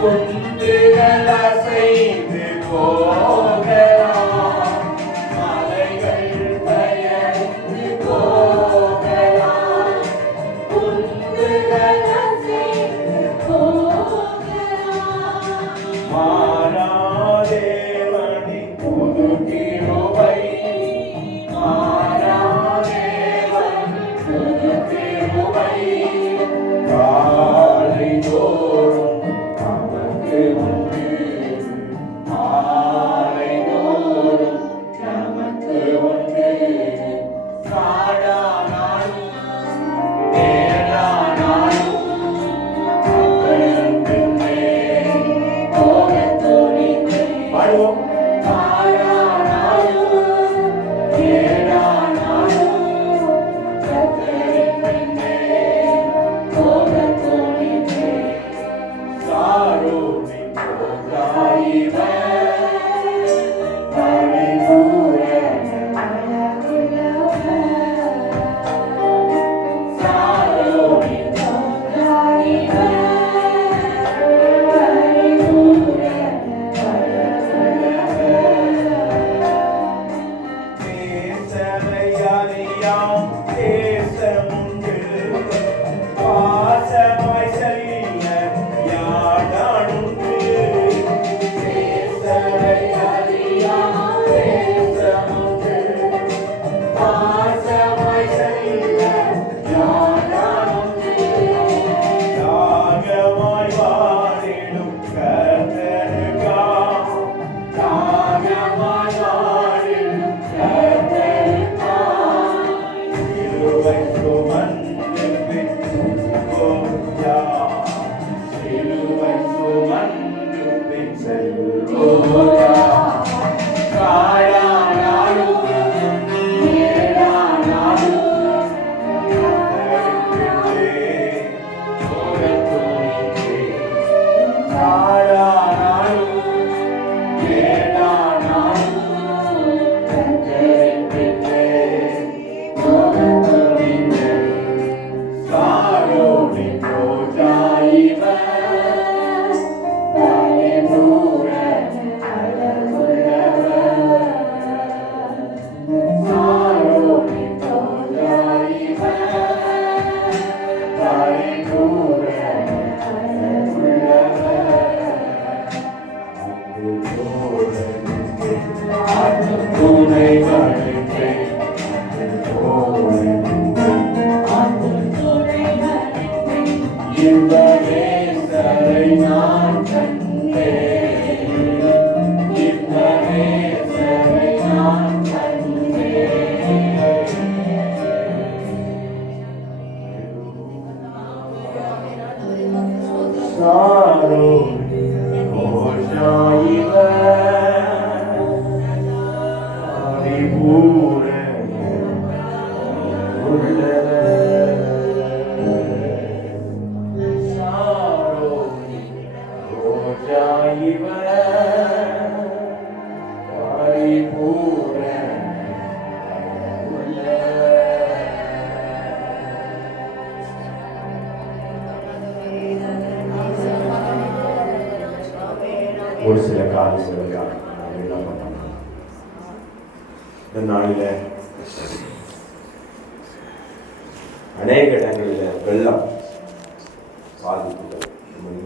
குன்றுகள் அசைந்து போகலாம், மலைகள் பெயர்ந்து போகலாம், குன்றுகள் அசைந்து போகலாம். மாறாதேவனின் புது கிருபை, மாறாதேவனின் புது கிருபை, காலை தோறும் நமக்கு உண்டு, காலை தோறும் நமக்கு உண்டு. காடானாலும் தேடானாலும் அவன் பின்னே போகத் துணிந்தேன். பாடுவோம். காடானாலும் தேடானாலும் கர்த்தரின் பின்னே போகத் துணிந்தேன். சாரோனின் போகாயிவன் ஒரு சில காரியங்களுக்காக நாம் என்ன பண்ணணும்? இந்த நாளில் அநேக இடங்களில் வெள்ளம் பாதிப்புகள்